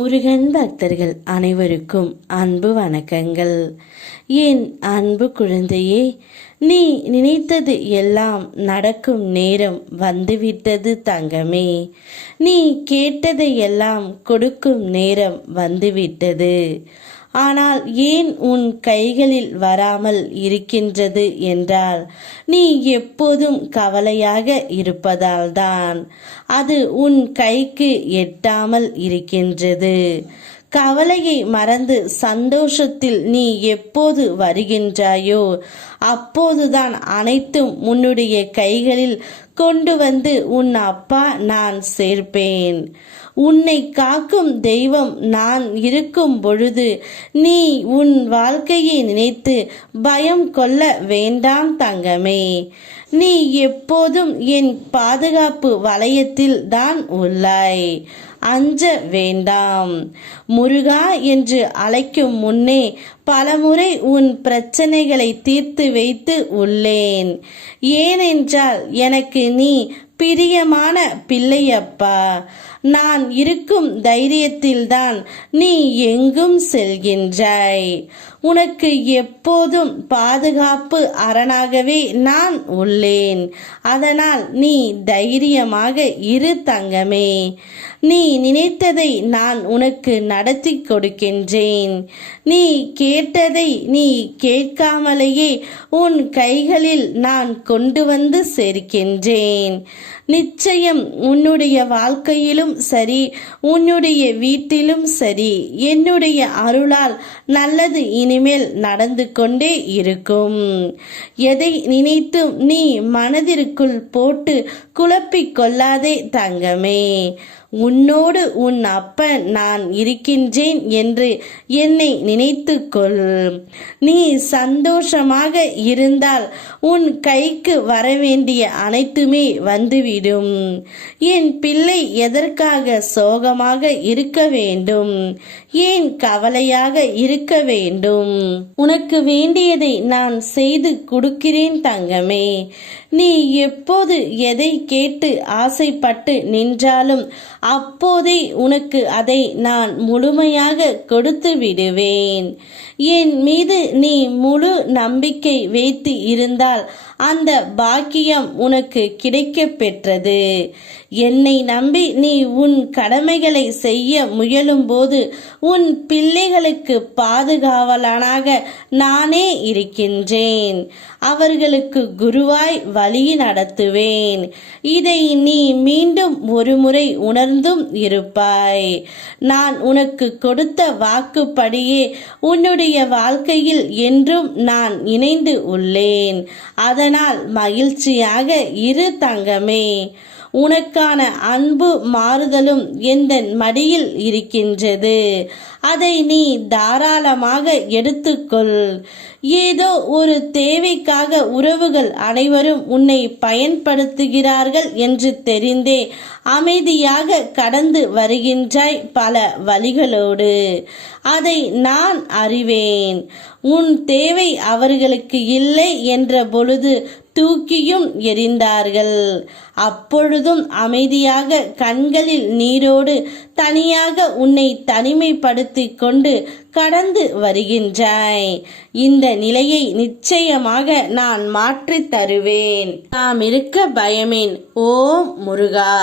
முருகன் பக்தர்கள் அனைவருக்கும் அன்பு வணக்கங்கள். என் அன்பு குழந்தையே, நீ நினைத்தது எல்லாம் நடக்கும் நேரம் வந்துவிட்டது தங்கமே. நீ கேட்டதை எல்லாம் கொடுக்கும் நேரம் வந்துவிட்டது. ஆனால் ஏன் உன் கைகளில் வராமல் இருக்கின்றது என்றால், நீ எப்போதும் கவலையாக இருப்பதால்தான். அது உன் கைக்கு எட்டாமல் இருக்கின்றது. கவலையை மறந்து சந்தோஷத்தில் நீ எப்போது வருகின்றாயோ அப்போதுதான் அனைத்தும் உன்னுடைய கைகளில் கொண்டு வந்து உன் அப்பா நான் சேர்ப்பேன். உன்னை காக்கும் தெய்வம் நான் இருக்கும் பொழுது நீ உன் வாழ்க்கையை நினைத்து பயம் கொள்ள வேண்டாம் தங்கமே. நீ எப்போதும் என் பாதுகாப்பு வளையத்தில் தான் உள்ளாய். அஞ்ச வேண்டாம். முருகா என்று அழைக்கும் முன்னே பலமுறை உன் பிரச்சனைகளை தீர்த்து வைத்து உள்ளேன். ஏனென்றால் எனக்கு நீ பிரியமான பிள்ளையப்பா. நான் இருக்கும் தைரியத்தில்தான் நீ எங்கும் செல்கின்றாய். உனக்கு எப்போதும் பாதுகாப்பு அரணாகவே நான் உள்ளேன். அதனால் நீ தைரியமாக இரு தங்கமே. நீ நினைத்ததை நான் உனக்கு நடத்தி கொடுக்கின்றேன். நீ கேட்டதை நீ கேட்காமலேயே உன் கைகளில் நான் கொண்டு வந்து சேர்க்கின்றேன். நிச்சயம் உன்னுடைய வாழ்க்கையிலும் சரி, உன்னுடைய வீட்டிலும் சரி, என்னுடைய அருளால் நல்லது இனிமேல் நடந்து கொண்டே இருக்கும். எதை நினைத்தும் நீ மனதிற்குள் போட்டு குழப்பிக் கொள்ளாதே தங்கமே. உன்னோடு உன் அப்பன் நான் இருக்கின்றேன் என்று என்னை நினைத்துக்கொள். நீ சந்தோஷமாக இருந்தால் உன் கைக்கு வரவேண்டிய அனைத்துமே வந்துவிடும். என் பிள்ளை எதற்காக சோகமாக இருக்க வேண்டும்? ஏன் கவலையாக இருக்க வேண்டும்? உனக்கு வேண்டியதை நான் செய்து கொடுக்கிறேன் தங்கமே. நீ எப்போது எதை கேட்டு ஆசைப்பட்டு நின்றாலும் அப்போதே உனக்கு அதை நான் முழுமையாக கொடுத்து விடுவேன். என் மீது நீ முழு நம்பிக்கை வைத்து இருந்தால் அந்த பாக்கியம் உனக்கு கிடைக்க பெற்றது. என்னை நம்பி நீ உன் கடமைகளை செய்ய முயலும் போது உன் பிள்ளைகளுக்கு பாதுகாவலனாக நானே இருக்கின்றேன். அவர்களுக்கு குருவாய் வழி நடத்துவேன். இதை நீ மீண்டும் ஒரு முறை உணர்ந்தும் இருப்பாய். நான் உனக்கு கொடுத்த வாக்குப்படியே உன்னுடைய வாழ்க்கையில் என்றும் நான் இணைந்து உள்ளேன். அதனால் மகிழ்ச்சியாக இரு தங்கமே. உனக்கான அன்பு மாறுதலும் எந்தன் மடியில் இருக்கின்றது. அதை நீ தாராளமாக எடுத்துக்கொள். ஏதோ ஒரு தேவைக்காக உறவுகள் அனைவரும் உன்னை பயன்படுத்துகிறார்கள் என்று தெரிந்தே அமைதியாக கடந்து வருகின்றாய் பல வழிகளோடு. அதை நான் அறிவேன். உன் தேவை அவர்களுக்கு இல்லை என்ற பொழுது தூக்கியும் எறிந்தார்கள். அப்பொழுதும் அமைதியாக கண்களில் நீரோடு தனியாக உன்னை தனிமைப்படுத்தி கொண்டு கடந்து வருகின்றாய். இந்த நிலையை நிச்சயமாக நான் மாற்றித் தருவேன். நாம் இருக்க பயமேன். ஓம் முருகா.